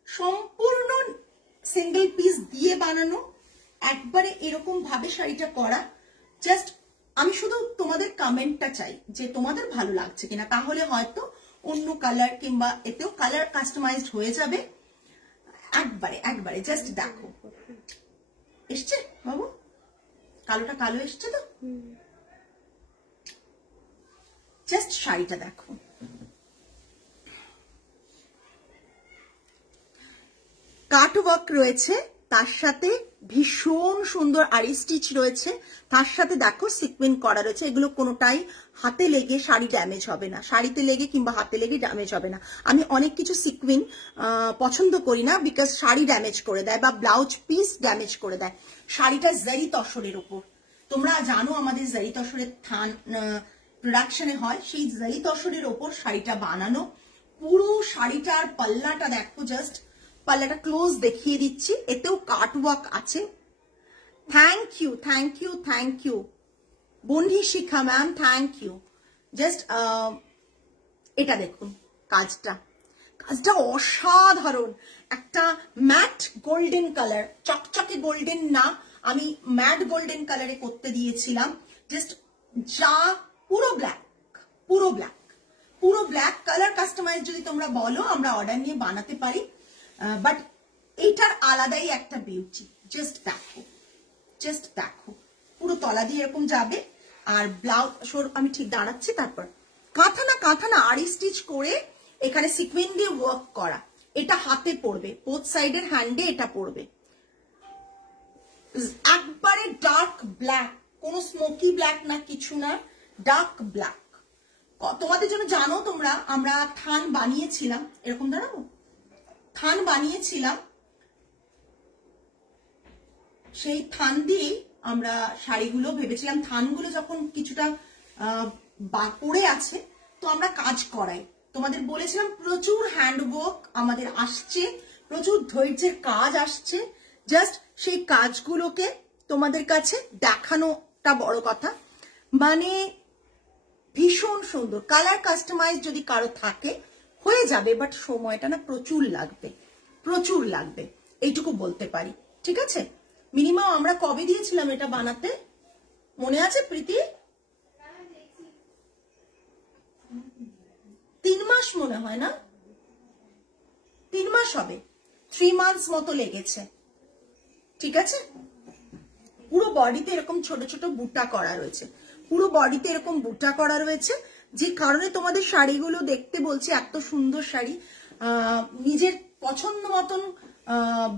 সম্পূর্ণ সিঙ্গেল পিস দিয়ে বানানো, একবারে এরকম ভাবে শাড়িটা করা। জাস্ট আমি শুধু তোমাদের কমেন্টটা চাই যে তোমাদের ভালো লাগছে কিনা, তাহলে হয়তো অন্য কালার কিংবা এতেও কালার কাস্টমাইজড হয়ে যাবে। একবারে একবারে জাস্ট দেখো, এসছে বাবু, কালোটা কালো এসছে তো, জাস্ট শাড়িটা দেখো। কাট ওয়ার্ক রয়েছে, তার সাথে ভীষণ সুন্দর আরি স্টিচ রয়েছে, তার সাথে দেখো সিকুয়েন্স করা রয়েছে। এগুলো কোনোটাই হাতে লেগে শাড়ি ড্যামেজ হবে না, শাড়িতে লেগে কিংবা হাতে লেগে ড্যামেজ হবে না। আমি অনেক কিছু সিকুয়েন্স পছন্দ করি না, বিকজ শাড়ি ড্যামেজ করে দেয় বা ব্লাউজ পিস ড্যামেজ করে দেয়। শাড়িটা জারি তসরের উপর, তোমরা জানো আমাদের জারি তসরের থান প্রোডাকশনে হয়, সেই জারি তসরের ওপর শাড়িটা বানানো। পুরো শাড়িটার পাল্লাটা দেখো, জাস্ট পাল্লাটা ক্লোজ দেখিয়ে দিচ্ছি, এতেও কাট ওয়ার্ক আছে। Thank you, thank you, thank you Bandhi Shikha ma'am, thank you. Just এটা দেখুন, কাজটা অসাধারণ। একটা ম্যাট গোল্ডেন কালার, চকচকে গোল্ডেন না, আমি ম্যাট গোল্ডেন কালারে করতে দিয়েছিলাম। জাস্ট যা পুরো ব্ল্যাক, পুরো ব্ল্যাক, পুরো ব্ল্যাক কালার কাস্টমাইজ যদি তোমরা বলো আমরা অর্ডার নিয়ে বানাতে পারি, বাট এইটার আলাদাই একটা বিউটি। জাস্ট দেখো, জাস্ট দেখো পুরো তলা দিয়ে এরকম যাবে। আর ব্লাউজ আমি ঠিক দাঁড়াচ্ছি, তারপর কাঁথা না আড়ি স্টিচ করে এখানে সিকোয়েন্স দিয়ে ওয়ার্ক করা, এটা হাতে পড়বে, বোথ সাইডের হ্যান্ডে এটা পড়বে। একবারে ডার্ক ব্ল্যাক, কোনো স্মোকি ব্ল্যাক না, কিছু না, ডার্ক ব্ল্যাক। তোমাদের জন্য জানো তোমরা, আমরা থান বানিয়েছিলাম, এরকম দাঁড়াবো, থান বানিয়েছিলাম, সেই থান দিয়েই আমরা শাড়িগুলো ভেবেছিলাম, থানগুলো যখন কিছুটা পড়ে আছে তো আমরা কাজ করাই। তোমাদের বলেছিলাম প্রচুর হ্যান্ডওয়ার্ক আমাদের আসছে, প্রচুর ধৈর্যের কাজ আসছে, জাস্ট সেই কাজগুলোকে তোমাদের কাছে দেখানোটা বড় কথা। মানে ভীষণ সুন্দর কালার কাস্টমাইজ যদি কারো থাকে হয়ে যাবে, বাট সময়টা না প্রচুর লাগবে, প্রচুর লাগবে, এইটুকু বলতে পারি। ঠিক আছে, মিনিমাম আমরা কবে দিয়েছিলাম এটা বানাতে, মনে আছে প্রীতি? 3 মাস মনে হয় না, 3 মাস হবে, 3 মান্থস মতো লেগেছে। ঠিক আছে, পুরো বডিতে এরকম ছোট ছোট বুটা করা রয়েছে, পুরো বডিতে এরকম বুটা করা রয়েছে, যে কারণে তোমাদের শাড়িগুলো দেখতে বলছি এত সুন্দর শাড়ি, নিজের পছন্দ মতন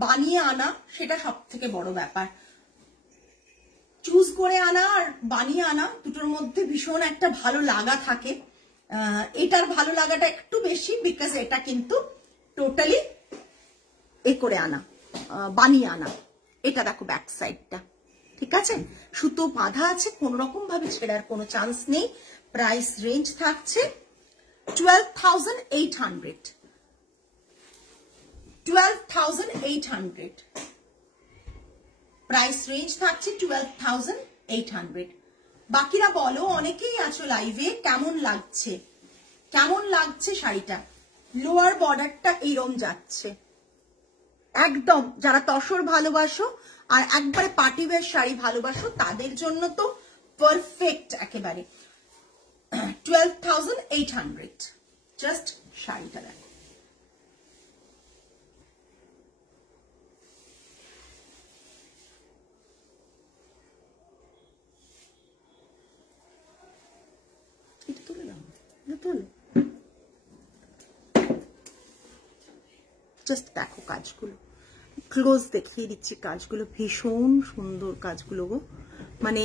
বানিয়ে আনা সেটা সব থেকে বড় ব্যাপার। চুজ করে আনা আর বানিয়ে আনা দুটোর মধ্যে ভীষণ একটা ভালো লাগা থাকে। এটার ভালো লাগাটা একটু বেশি, বিকজ এটা কিন্তু টোটালি এ করে আনা, বানিয়ে আনা। এটা দেখো ব্যাক সাইডটা, ঠিক আছে, সুতো বাঁধা আছে, কোন রকম ভাবে ছেড়ার কোনো চান্স নেই। প্রাইস রেঞ্জ থাকছে 12,800, 12,800 প্রাইস রেঞ্জ থাকছে, 12,800। বাকিরা বলো, অনেকেই আছো লাইভে, কেমন লাগছে, কেমন লাগছে শাড়িটা? লোয়ার বর্ডারটা এইরকম যাচ্ছে, একদম যারা তসর ভালোবাসো আর একবারে পার্টি ওয়্যার শাড়ি ভালোবাসো তাদের জন্য তো পারফেক্ট একেবারে। 12,800 জাস্ট শাড়িটা দেখো। এটা তুলে দাও, তুলো, জাস্ট দেখো কাজগুলো, ক্লোজ দেখিয়ে দিচ্ছি কাজগুলো, ভীষণ সুন্দর কাজগুলো গো, মানে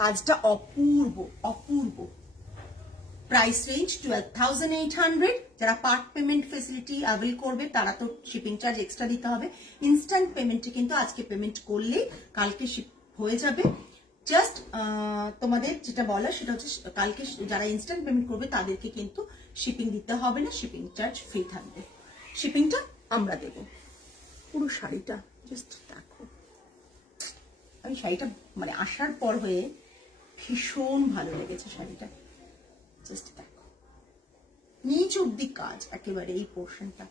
কাজটা অপূর্ব অপূর্ব। Price range 12,800। যারা পার্ট পেমেন্ট ফেসিলিটি অ্যাভেল করবে তারা তো শিপিং চার্জ এক্সট্রা দিতে হবে। ইনস্ট্যান্ট পেমেন্টে কিন্তু আজকে পেমেন্ট করলে কালকে শিপ হয়ে যাবে। জাস্ট তোমাদের যেটা বলা সেটা হচ্ছে কালকে যারা ইনস্ট্যান্ট পেমেন্ট করবে তাদেরকে কিন্তু শিপিং দিতে হবে না, শিপিং চার্জ ফ্রি থাকবে, শিপিংটা আমরা দেব। পুরো শাড়িটা জাস্ট দেখো, আমি শাড়িটা মানে আসার পর হয়ে ভীষণ ভালো লেগেছে শাড়িটা, জাস্ট দেখো নিচ অব্দি কাজ একেবারে এই পোর্শনটা।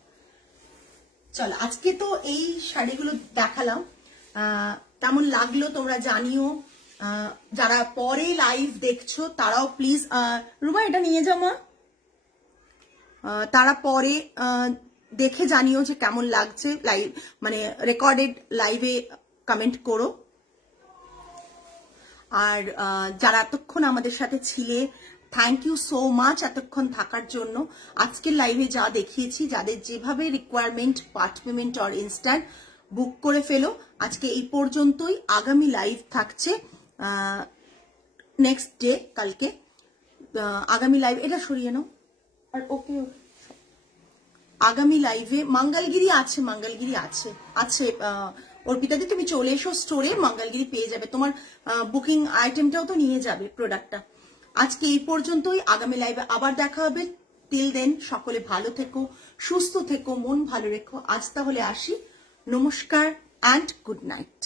চলো আজকে তো এই শাড়িগুলো দেখালাম, কেমন লাগলো তোমরা জানিও। যারা পরে লাইভ দেখছো তারাও প্লিজ, রুমা এটা নিয়ে যাও মা, তারা পরে দেখে জানিও যে কেমন লাগছে লাইভ, মানে রেকর্ডেড লাইভে কমেন্ট করো। আর যারা এতক্ষণ আমাদের সাথে ছিলে, থ্যাংক ইউ সো মাচ এতক্ষণ থাকার জন্য। আজকের লাইভে যা দেখিয়েছি, যাদের যেভাবে requirement part payment or instant book করে ফেলো। আজকে এই পর্যন্তই, আগামী লাইভ থাকছে নেক্সট ডে, কালকে আগামী লাইভ, এটা সরিয়ে নাও আর ওকে, আগামী লাইভে মঙ্গলগিরি আছে, মঙ্গলগিরি আছে আছে অর্পিতাদি তুমি চলে এসো স্টোরে, মঙ্গলগিরি পেয়ে যাবে, তোমার বুকিং আইটেমটাও তো নিয়ে যাবে, প্রোডাক্টটা। আজকে এই পর্যন্তই, আগামী লাইভে আবার দেখা হবে। টিল দেন সকলে ভালো থেকো, সুস্থ থেকো, মন ভালো রেখো। আজ তাহলে আসি, নমস্কার অ্যান্ড গুড নাইট।